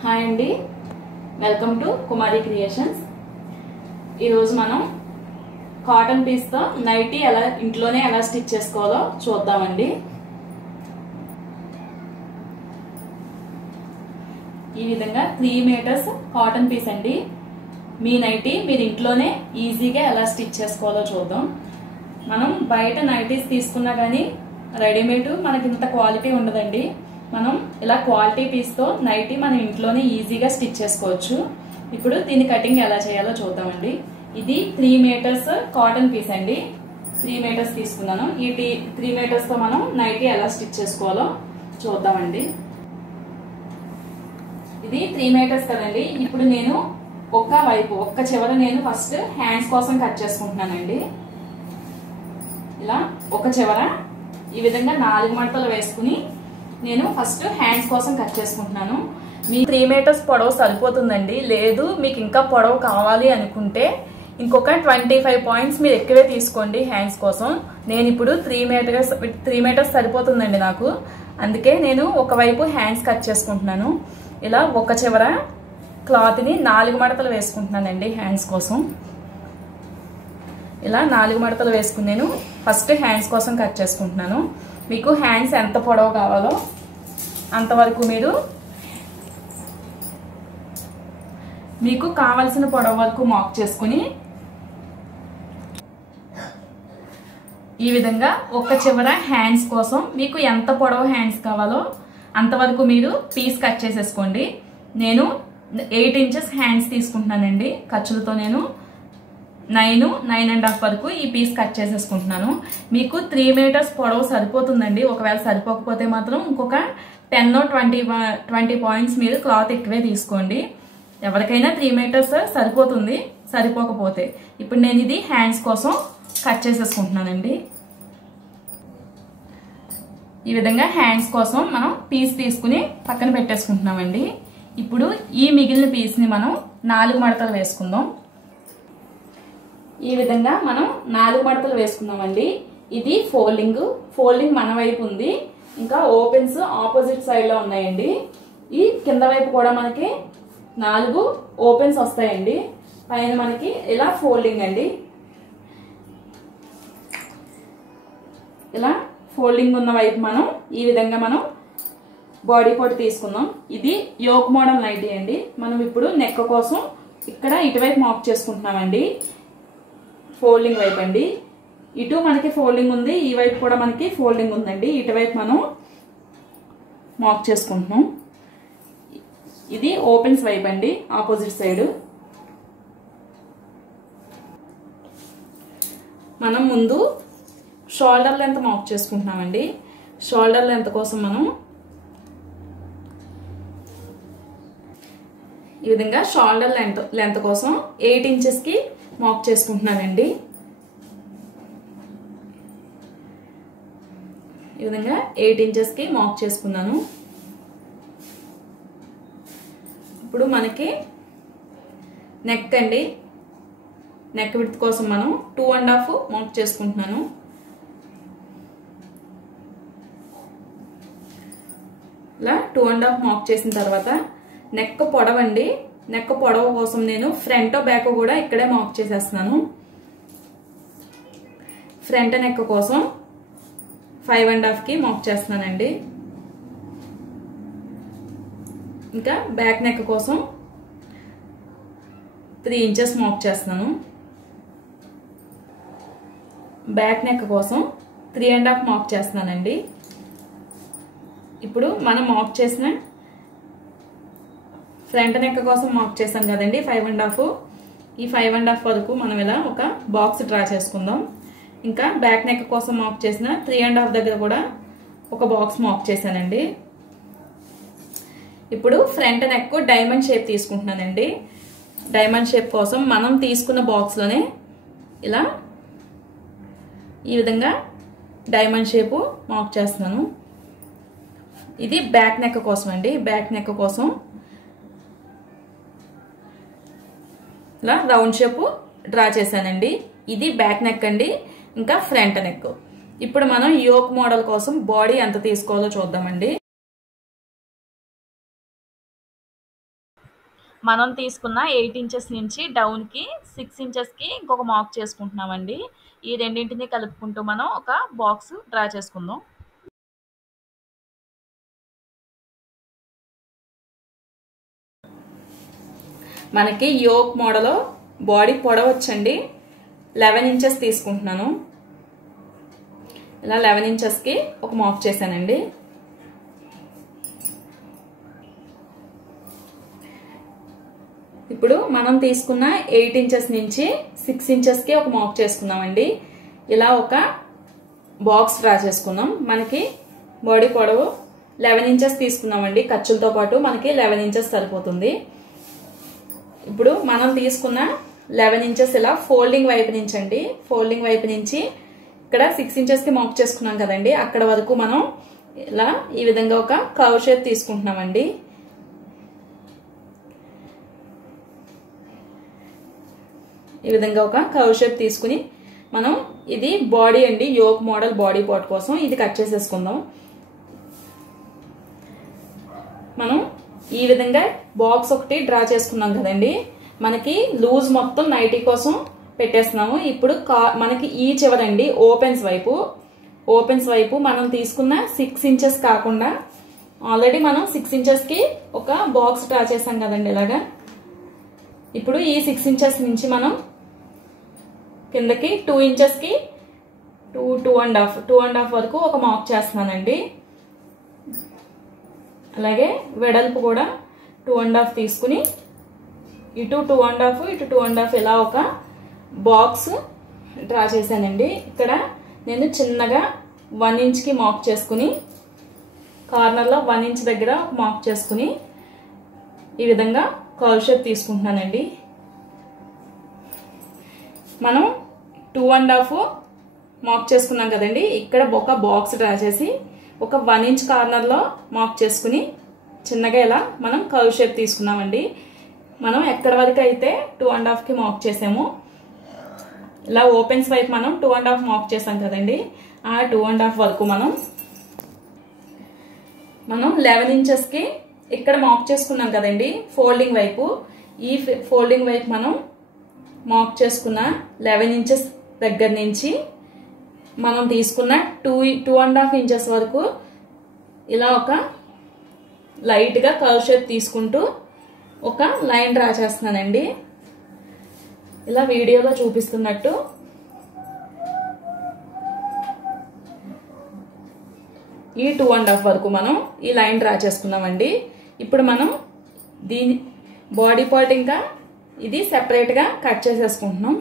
Hi అండి, welcome to Kumari creations. ఈరోజు మనం కాటన్ పీస్తో నైటీ ఇంట్లోనే ఎలా స్టిచ్ చేసుకోవాలో చూద్దామండి. ఈ విధంగా 3 మీటర్స్ కాటన్ పీస్ అండి. మీ నైటీ మీరు ఇంట్లోనే ఈజీగా ఎలా స్టిచ్ చేసుకోవాలో చూద్దాం. మనం బయట నైటీస్ తీసుకున్నా కానీ రెడీమేడ్ మనకి ఇంత క్వాలిటీ ఉండదండి. మనం ఇలా క్వాలిటీ పీస్తో నైటీ మనం ఇంట్లోనే ఈజీగా స్టిచ్ చేసుకోవచ్చు. ఇప్పుడు దీని కటింగ్ ఎలా చేయాలో చూద్దామండి. ఇది 3 మీటర్స్ కాటన్ పీస్ అండి. 3 మీటర్స్ తీసుకున్నాను. ఈ 3 మీటర్స్ తో మనం నైటీ ఎలా స్టిచ్ చేసుకోవాలో చూద్దామండి. ఇది 3 మీటర్స్ కదండి. ఇప్పుడు నేను ఒక్క చివర నేను ఫస్ట్ హ్యాండ్స్ కోసం కట్ చేసుకుంటున్నానండి. ఇలా ఒక చివర ఈ విధంగా 4 మడతలు వేసుకుని నేను ఫస్ట్ హ్యాండ్స్ కోసం కట్ చేసుకుంటున్నాను. మీ 3 మీటర్స్ పొడవు సరిపోతుందండి. లేదు మీకు ఇంకా పొడవు కావాలి అనుకుంటే ఇంకొక 25 పాయింట్స్ మీరు ఎక్కువే తీసుకోండి హ్యాండ్స్ కోసం. నేను ఇప్పుడు 3 మీటర్స్ సరిపోతుందండి నాకు. అందుకే నేను ఒకవైపు హ్యాండ్స్ కట్ చేసుకుంటున్నాను. ఇలా ఒక చివర క్లాత్ని 4 మడతలు వేసుకుంటున్నానండి హ్యాండ్స్ కోసం. ఇలా 4 మడతలు వేసుకుని నేను ఫస్ట్ హ్యాండ్స్ కోసం కట్ చేసుకుంటున్నాను. మీకు హ్యాండ్స్ ఎంత పొడవు కావాలో అంతవరకు మీకు కావలసిన పొడవు వరకు మార్క్ చేసుకుని ఈ విధంగా ఒక చివర హ్యాండ్స్ కోసం మీకు ఎంత పొడవు హ్యాండ్స్ కావాలో అంతవరకు మీరు పీస్ కట్ చేసేసుకోండి. నేను 8 ఇంచెస్ హ్యాండ్స్ తీసుకుంటున్నానండి. ఖర్చులతో నేను 9.5 వరకు ఈ పీస్ కట్ చేసేసుకుంటున్నాను. మీకు 3 మీటర్స్ పొడవు సరిపోతుందండి. ఒకవేళ సరిపోకపోతే మాత్రం ఇంకొక 10-20 పాయింట్స్ మీరు క్లాత్ ఎక్కువే తీసుకోండి. ఎవరికైనా 3 మీటర్స్ సరిపోతుంది సరిపోకపోతే. ఇప్పుడు నేను ఇది హ్యాండ్స్ కోసం కట్ చేసేసుకుంటున్నానండి. ఈ విధంగా హ్యాండ్స్ కోసం మనం పీస్ తీసుకుని పక్కన పెట్టేసుకుంటున్నామండి. ఇప్పుడు ఈ మిగిలిన పీస్ని మనం 4 మడతలు వేసుకుందాం. ఈ విధంగా మనం 4 మడతలు వేసుకుందామండి. ఇది ఫోల్డింగ్ మన వైపు ఉంది. ఇంకా ఓపెన్స్ ఆపోజిట్ సైడ్ లో ఉన్నాయండి. ఈ కింద వైపు కూడా మనకి 4 ఓపెన్స్ వస్తాయండి. పైన మనకి ఇలా ఫోల్డింగ్ అండి. ఇలా ఫోల్డింగ్ ఉన్న వైపు మనం ఈ విధంగా మనం బాడీ పార్ట్ తీసుకుందాం. ఇది యోక్ మోడల్ నైటీ అండి. మనం ఇప్పుడు నెక్ కోసం ఇక్కడ ఇటువైపు మార్క్ చేసుకుంటున్నామండి. ఫోల్డింగ్ వైపు అండి. ఇటు మనకి ఫోల్డింగ్ ఉంది, ఈ వైపు కూడా మనకి ఫోల్డింగ్ ఉందండి. ఇటువైపు మనం మార్క్ చేసుకుంటున్నాం. ఇది ఓపెన్స్ వైపు అండి, ఆపోజిట్ సైడ్. మనం ముందు షోల్డర్ లెంత్ మార్క్ చేసుకుంటున్నామండి. షోల్డర్ లెంత్ కోసం మనం ఈ విధంగా షోల్డర్ లెంత్ కోసం 8 ఇంచెస్ కి మార్క్ చేసుకుంటున్నానండి. ఈ విధంగా 8 ఇంచెస్ కి మార్క్ చేసుకున్నాను. ఇప్పుడు మనకి నెక్ అండి. నెక్ విడ్త్ కోసం మనం 2.5 మార్క్ చేసుకుంటున్నాను. ఇలా 2.5 మార్క్ చేసిన తర్వాత నెక్ పొడవండి. నెక్ పొడవు కోసం నేను ఫ్రంట్ బ్యాక్ కూడా ఇక్కడే మార్క్ చేసేస్తున్నాను. ఫ్రంట్ నెక్ కోసం 5.5 కి మార్క్ చేస్తున్నానండి. ఇంకా బ్యాక్ నెక్ కోసం 3 ఇంచెస్ మార్క్ చేస్తున్నాను. బ్యాక్ నెక్ కోసం 3.5 మార్క్ చేస్తున్నానండి. ఇప్పుడు మనం మార్క్ చేసిన ఫ్రంట్ నెక్ కోసం మార్క్ చేసాం కదండి 5.5. ఈ 5.5 వరకు మనం ఇలా ఒక బాక్స్ డ్రా చేసుకుందాం. ఇంకా బ్యాక్ నెక్ కోసం మార్క్ చేసిన 3.5 దగ్గర కూడా ఒక బాక్స్ మార్క్ చేశానండి. ఇప్పుడు ఫ్రంట్ నెక్ డైమండ్ షేప్ తీసుకుంటున్నానండి. డైమండ్ షేప్ కోసం మనం తీసుకున్న బాక్స్ లోనే ఇలా ఈ విధంగా డైమండ్ షేప్ మార్క్ చేస్తున్నాను. ఇది బ్యాక్ నెక్ కోసం అండి. బ్యాక్ నెక్ కోసం ఇలా రౌండ్ షేప్ డ్రా చేశానండి. ఇది బ్యాక్ నెక్ అండి. ఇంకా ఫ్రంట్ నెక్. ఇప్పుడు మనం యోక్ మోడల్ కోసం బాడీ ఎంత తీసుకోవాలో చూద్దామండి. మనం తీసుకున్న 8 ఇంచెస్ నుంచి డౌన్కి 6 ఇంచెస్కి ఇంకొక మార్క్ చేసుకుంటున్నామండి. ఈ రెండింటిని కలుపుకుంటూ మనం ఒక బాక్స్ డ్రా చేసుకుందాం. మనకి యోక్ మోడల్ బాడీ పొడవు వచ్చండి 11 ఇంచెస్ తీసుకుంటున్నాను. ఇలా 11 ఇంచెస్కి ఒక మార్క్ చేశానండి. ఇప్పుడు మనం తీసుకున్న 8 ఇంచెస్ నుంచి 6 ఇంచెస్కి ఒక మార్క్ చేసుకుందామండి. ఇలా ఒక బాక్స్ డ్రా చేసుకుందాం. మనకి బాడీ పొడవు 11 ఇంచెస్ తీసుకున్నామండి. ఖర్చులతో పాటు మనకి 11 ఇంచెస్ సరిపోతుంది. ఇప్పుడు మనం తీసుకున్న 11 ఇంచెస్ ఇలా ఫోల్డింగ్ వైపు నుంచి అండి, ఫోల్డింగ్ వైపు నుంచి ఇక్కడ 6 ఇంచెస్కి మార్క్ చేసుకున్నాం కదండి, అక్కడ వరకు మనం ఇలా ఈ విధంగా ఒక కర్వ్ షేప్ తీసుకుంటున్నామండి. ఈ విధంగా ఒక కర్వ్ షేప్ తీసుకుని మనం ఇది బాడీ అండి, యోక్ మోడల్ బాడీ పార్ట్ కోసం ఇది కట్ చేసేసుకుందాం. మనం ఈ విధంగా బాక్స్ ఒకటి డ్రా చేసుకున్నాం కదండి, మనకి లూజ్ మొత్తం నైటీ కోసం పెట్టేస్తున్నాము. ఇప్పుడు మనకి ఈ చివరండి ఓపెన్స్ వైపు మనం తీసుకున్న 6 ఇంచెస్ కాకుండా ఆల్రెడీ మనం 6 ఇంచెస్కి ఒక బాక్స్ డ్రా చేసాం కదండి ఇలాగా. ఇప్పుడు ఈ 6 ఇంచెస్ నుంచి మనం కిందకి 2 ఇంచెస్కి 2.5 వరకు ఒక మార్క్ చేస్తున్నానండి. అలాగే వెడల్పు కూడా 2.5 తీసుకుని ఇటు 2.5 ఇటు 2.5 ఇలా ఒక బాక్స్ డ్రా చేశానండి. ఇక్కడ నేను చిన్నగా 1 ఇంచ్కి మార్క్ చేసుకుని కార్నర్లో 1 ఇంచ్ దగ్గర మార్క్ చేసుకుని ఈ విధంగా కర్వ్ షేప్ తీసుకుంటున్నానండి. మనం 2.5 మార్క్ చేసుకున్నాం కదండి, ఇక్కడ ఒక బాక్స్ డ్రా చేసి ఒక 1 ఇంచ్ కార్నర్లో మార్క్ చేసుకుని చిన్నగా ఇలా మనం కర్వ్ షేప్ తీసుకున్నామండి. మనం ఎక్కడ వరకు అయితే 2.5కి మార్క్ చేసామో ఇలా ఓపెన్స్ వైపు మనం 2.5 మార్క్ చేసాం కదండి, ఆ 2.5 వరకు మనం 11 ఇంచెస్కి ఇక్కడ మార్క్ చేసుకున్నాం కదండి ఫోల్డింగ్ వైపు. ఈ ఫోల్డింగ్ వైపు మనం మార్క్ చేసుకున్న 11 ఇంచెస్ దగ్గర నుంచి మనం తీసుకున్న 2.5 ఇంచెస్ వరకు ఇలా ఒక లైట్గా కర్వ్ షేప్ తీసుకుంటూ ఒక లైన్ డ్రా చేస్తున్నానండి. ఇలా వీడియోలో చూపిస్తున్నట్టు ఈ 2.5 వరకు మనం ఈ లైన్ డ్రా చేసుకున్నామండి. ఇప్పుడు మనం దీని బాడీ పార్ట్ ఇంకా ఇది సెపరేట్గా కట్ చేసేసుకుంటున్నాం.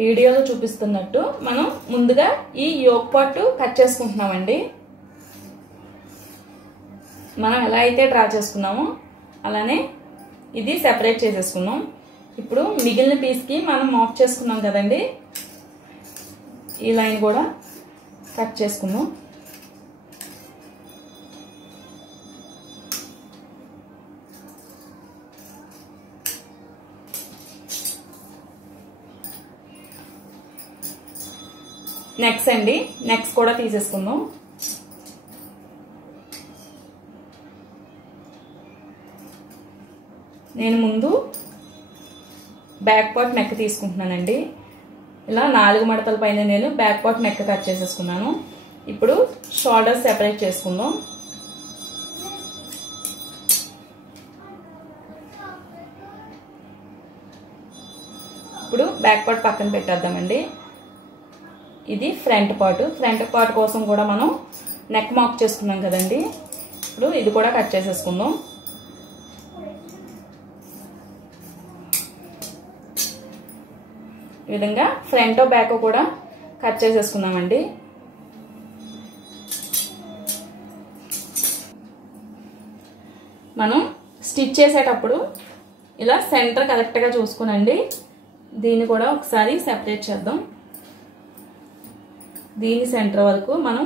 వీడియోలో చూపిస్తున్నట్టు మనం ముందుగా ఈ యోక్ పార్ట్ కట్ చేసుకుంటున్నామండి. మనం ఎలా అయితే డ్రా చేసుకున్నామో అలానే ఇది సెపరేట్ చేసేసుకున్నాం. ఇప్పుడు మిగిలిన పీస్కి మనం మార్క్ చేసుకున్నాం కదండి, ఈ లైన్ కూడా కట్ చేసుకున్నాం. నెక్స్ట్ అండి, నెక్స్ట్ కూడా తీసేసుకుందాం. నేను ముందు బ్యాక్ పార్ట్ నెక్ తీసుకుంటున్నానండి. ఇలా 4 మడతల పైన నేను బ్యాక్ పార్ట్ నెక్ కట్ చేసేసుకున్నాను. ఇప్పుడు షోల్డర్స్ సెపరేట్ చేసుకుందాం. ఇప్పుడు బ్యాక్ పార్ట్ పక్కన పెట్టేద్దామండి. ఇది ఫ్రంట్ పార్ట్ కోసం కూడా మనం నెక్ మార్క్ చేసుకున్నాం కదండి, ఇప్పుడు ఇది కూడా కట్ చేసేసుకుందాం. ఈ విధంగా ఫ్రంట్ బ్యాక్ కూడా కట్ చేసేసుకున్నామండి. మనం స్టిచ్ చేసేటప్పుడు ఇలా సెంటర్ కరెక్ట్గా చూసుకునండి. దీన్ని కూడా ఒకసారి సెపరేట్ చేద్దాం. దీని సెంటర్ వరకు మనం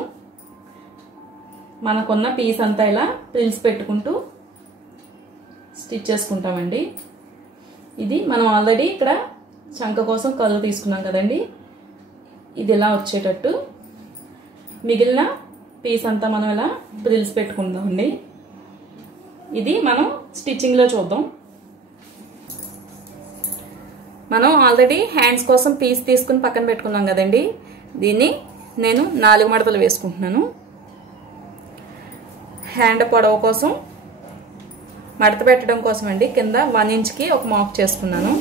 మనకున్న పీస్ అంతా ఇలా ప్రిల్స్ పెట్టుకుంటూ స్టిచ్ చేసుకుంటామండి. ఇది మనం ఆల్రెడీ ఇక్కడ చంక కోసం కలువ తీసుకున్నాం కదండి, ఇది ఇలా వచ్చేటట్టు మిగిలిన పీస్ అంతా మనం ఇలా ప్రిల్స్ పెట్టుకుందామండి. ఇది మనం స్టిచ్చింగ్లో చూద్దాం. మనం ఆల్రెడీ హ్యాండ్స్ కోసం పీస్ తీసుకుని పక్కన పెట్టుకున్నాం కదండి. దీన్ని నేను 4 మడతలు వేసుకుంటున్నాను. హ్యాండ్ పొడవు కోసం మడత పెట్టడం కోసం అండి కింద 1 ఇంచ్కి ఒక మార్క్ చేసుకున్నాను.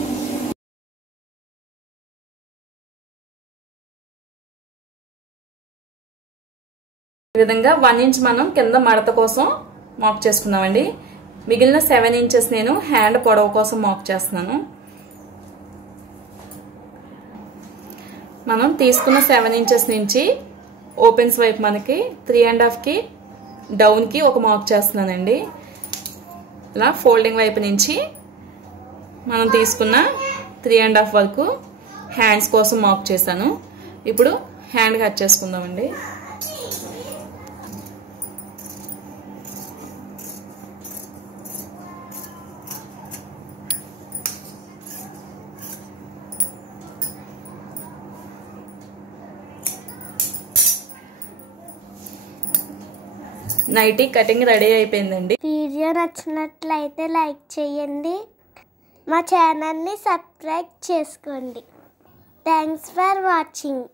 ఈ విధంగా 1 ఇంచ్ మనం కింద మడత కోసం మార్క్ చేసుకున్నామండి. మిగిలిన 7 ఇంచెస్ నేను హ్యాండ్ పొడవు కోసం మార్క్ చేస్తున్నాను. మనం తీసుకున్న 7 ఇంచెస్ నుంచి ఓపెన్స్ వైపు మనకి 3.5కి డౌన్కి ఒక మార్క్ చేస్తున్నానండి. ఇలా ఫోల్డింగ్ వైపు నుంచి మనం తీసుకున్న 3.5 వరకు హ్యాండ్స్ కోసం మార్క్ చేశాను. ఇప్పుడు హ్యాండ్ కట్ చేసుకుందామండి. నైటీ కటింగ్ రెడీ అయిపోయిందండి. వీడియో నచ్చినట్లయితే లైక్ చేయండి, మా ఛానల్ని సబ్స్క్రైబ్ చేసుకోండి. Thanks for watching.